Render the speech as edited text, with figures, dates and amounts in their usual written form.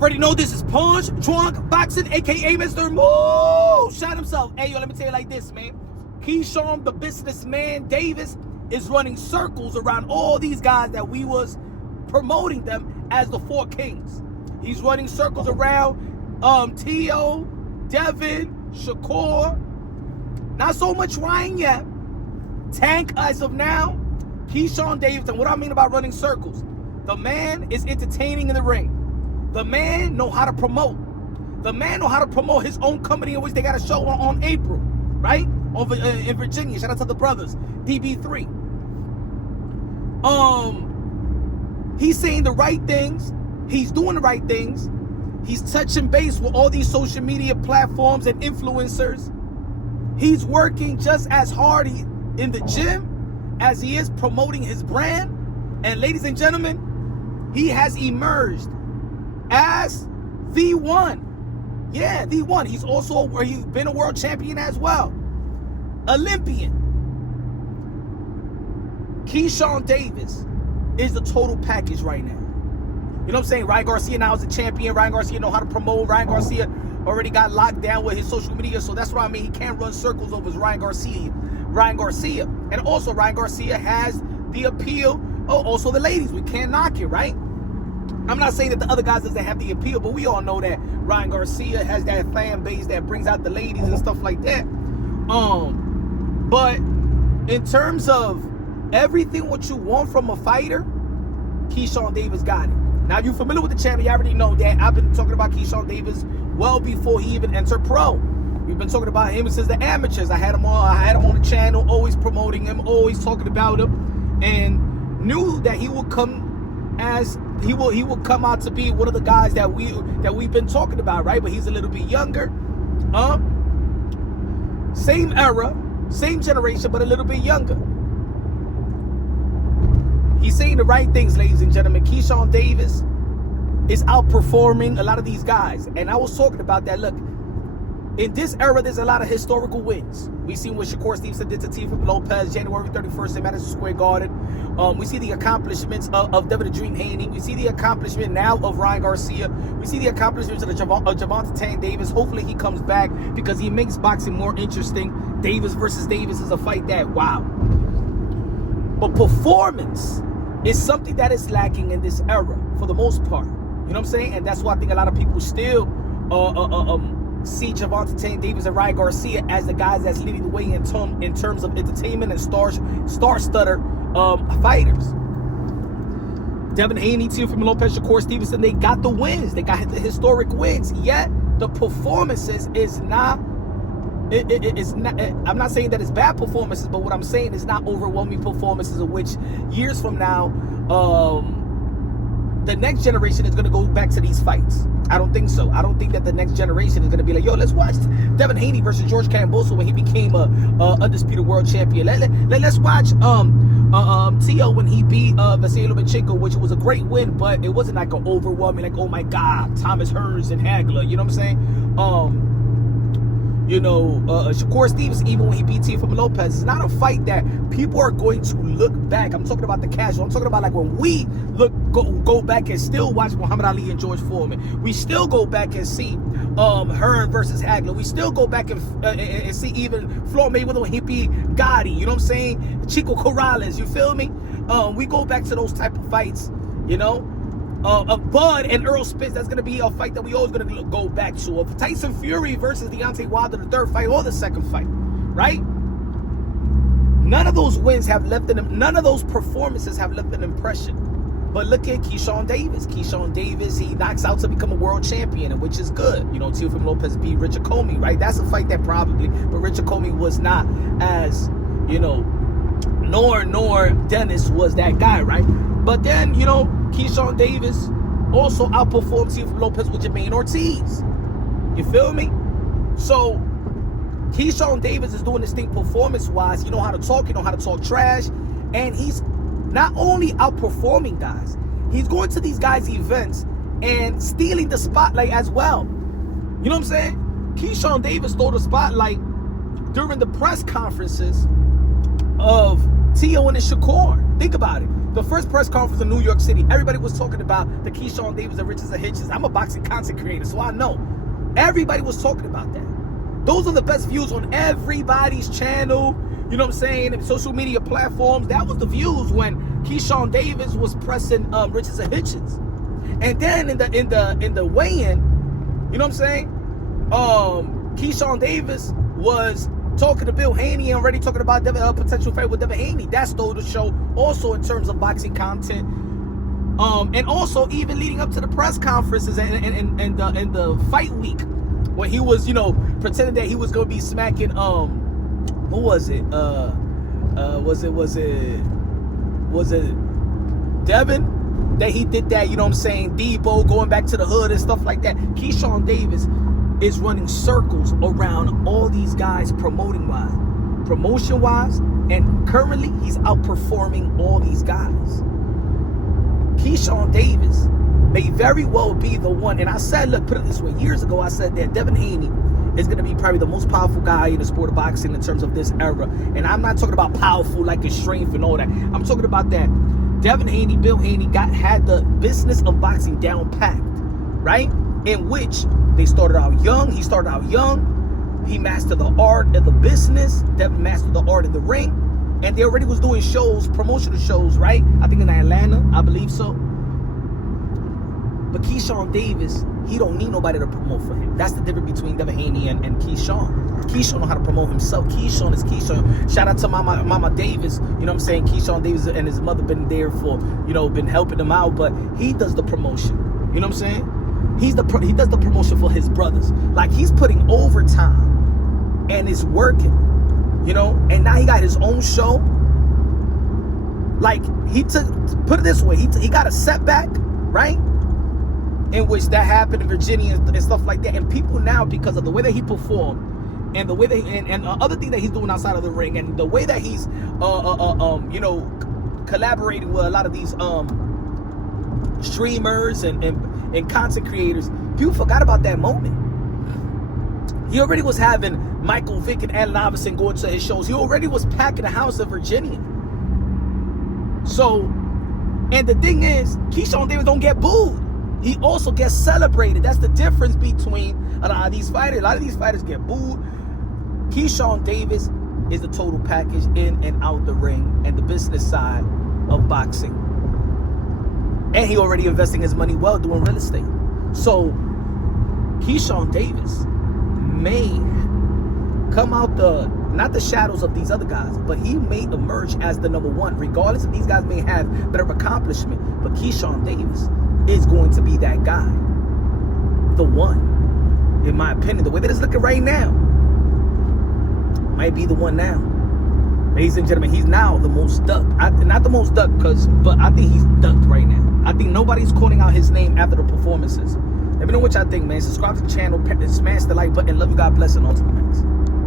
already know this is Punch Drunk Boxing, aka Mr. Moo. Shot himself. Hey, yo, let me tell you like this, man. Keyshawn, the businessman Davis, is running circles around all these guys that we was promoting them as the Four Kings. He's running circles around Teo, Devin, Shakur. Not so much Ryan yet. Tank as of now. Keyshawn Davis. And what I mean about running circles, the man is entertaining in the ring. The man know how to promote. The man know how to promote his own company, in which they got a show on April, right? In Virginia. Shout out to the brothers, DB3. He's saying the right things. He's doing the right things. He's touching base with all these social media platforms and influencers. He's working just as hard in the gym as he is promoting his brand. And ladies and gentlemen, he has emerged as the one. Yeah, the one. He's also he's been a world champion as well. Olympian. Keyshawn Davis is the total package right now. You know what I'm saying? Ryan Garcia now is a champion. Ryan Garcia know how to promote. Ryan Garcia already got locked down with his social media, so that's what I mean. He can't run circles over his Ryan Garcia. And also Ryan Garcia has the appeal. Oh, also the ladies. We can't knock it, right? I'm not saying that the other guys doesn't have the appeal, but we all know that Ryan Garcia has that fan base that brings out the ladies and stuff like that. But in terms of everything what you want from a fighter, Keyshawn Davis got it. Now, if you're familiar with the channel, you already know that I've been talking about Keyshawn Davis well before he even entered pro. We've been talking about him since the amateurs. I had him on the channel, always promoting him, always talking about him, and knew that he would come as he will come out to be one of the guys that we've been talking about, right? But he's a little bit younger. Same era, same generation, but a little bit younger. He's saying the right things, ladies and gentlemen. Keyshawn Davis is outperforming a lot of these guys. And I was talking about that. Look, in this era, there's a lot of historical wins. We've seen what Shakur Stevenson did to Teofimo Lopez, January 31st in Madison Square Garden. We see the accomplishments of Devin the Dream Haney. We see the accomplishment now of Ryan Garcia. We see the accomplishments of Keyshawn Davis. Hopefully he comes back because he makes boxing more interesting. Davis versus Davis is a fight that, wow. But performance is something that is lacking in this era for the most part. You know what I'm saying? And that's why I think a lot of people still see Keyshawn Davis and Ryan Garcia as the guys that's leading the way in terms of entertainment and star-studded fighters. Devin, Haney, Teofimo Lopez, Shakur Stevenson, they got the wins. They got the historic wins. Yet the performances is not. It's not. I'm not saying that it's bad performances, but what I'm saying is not overwhelming performances. Of which years from now, the next generation is going to go back to these fights. I don't think so. I don't think that the next generation is going to be like, yo, let's watch Devin Haney versus George Kambosos when he became a undisputed world champion. Let's watch Teo when he beat Vasily Lomachenko, which was a great win, but it wasn't like an overwhelming, like, oh my God, Thomas Hearns and Hagler. You know what I'm saying? Shakur Stevenson, even when he beat Teofimo Lopez, it's not a fight that people are going to look back. I'm talking about the casual. I'm talking about like when we go back and still watch Muhammad Ali and George Foreman. We still go back and see Hearn versus Hagler. We still go back and see even Floyd Mayweather when he beat Gotti. You know what I'm saying? Chico Corrales. You feel me? We go back to those type of fights. You know. Of Bud and Earl Spence, that's going to be a fight that we always going to go back to. Of Tyson Fury versus Deontay Wilder, the third fight or the second fight, right? None of those wins have left none of those performances have left an impression. But look at Keyshawn Davis. Keyshawn Davis, he knocks out to become a world champion, which is good. You know, Teofimo Lopez beat Richard Comey, right? That's a fight that probably, but Richard Comey was not as, nor Dennis was that guy, right? But then, Keyshawn Davis also outperformed Teofimo Lopez with Jermaine Ortiz. You feel me? So, Keyshawn Davis is doing this thing performance-wise. You know how to talk. You know how to talk trash. And he's not only outperforming guys, he's going to these guys' events and stealing the spotlight as well. You know what I'm saying? Keyshawn Davis stole the spotlight during the press conferences of Teo and Shakur. Think about it. The first press conference in New York City, everybody was talking about the Keyshawn Davis and Richards and Hitchens. I'm a boxing content creator, so I know. Everybody was talking about that. Those are the best views on everybody's channel. You know what I'm saying? And social media platforms. That was the views when Keyshawn Davis was pressing Richards and Hitchens. And then in the weigh-in, you know what I'm saying? Keyshawn Davis was talking to Bill Haney and already talking about potential fight with Devin Haney. That stole the show also in terms of boxing content. And also even leading up to the press conferences and the fight week when he was, you know, pretending that he was going to be smacking, who was it? Was it Devin? That he did that, you know what I'm saying? Debo going back to the hood and stuff like that. Keyshawn Davis is running circles around all these guys promotion-wise, and currently he's outperforming all these guys. Keyshawn Davis may very well be the one, and I said, look, put it this way, years ago I said that Devin Haney is going to be probably the most powerful guy in the sport of boxing in terms of this era. And I'm not talking about powerful like his strength and all that. I'm talking about that Devin Haney, Bill Haney had the business of boxing down packed, right? In which they started out young. He started out young. He mastered the art of the business. Devin mastered the art of the ring. And they already was doing shows, promotional shows, right? I think in Atlanta, I believe so. But Keyshawn Davis, he don't need nobody to promote for him. That's the difference between Devin Haney and Keyshawn. Keyshawn know how to promote himself. Keyshawn is Keyshawn. Shout out to Mama Davis. You know what I'm saying? Keyshawn Davis and his mother been there for, you know, been helping him out. But he does the promotion. You know what I'm saying? He does the promotion for his brothers. Like, he's putting overtime and it's working. You know? And now he got his own show. Like, put it this way, he got a setback, right? In which that happened in Virginia and stuff like that. And people now, because of the way that he performed and the way that and other thing that he's doing outside of the ring and the way that he's you know, collaborating with a lot of these streamers and content creators, people forgot about that moment. He already was having Michael Vick and Allen Iverson going to his shows. He already was packing the house in Virginia. So, and the thing is, Keyshawn Davis don't get booed. He also gets celebrated. That's the difference between a lot of these fighters. A lot of these fighters get booed. Keyshawn Davis is the total package in and out the ring and the business side of boxing. And he already investing his money well doing real estate. So Keyshawn Davis may come out not the shadows of these other guys, but he may emerge as the number one, regardless if these guys may have better accomplishment. But Keyshawn Davis is going to be that guy. The one. In my opinion, the way that it's looking right now, might be the one now. Ladies and gentlemen, he's now the most ducked. Not the most ducked, but I think he's ducked right now. I think nobody's calling out his name after the performances. Let me know what y'all think, man. Subscribe to the channel, smash the like button. Love you, God bless, and on to the next.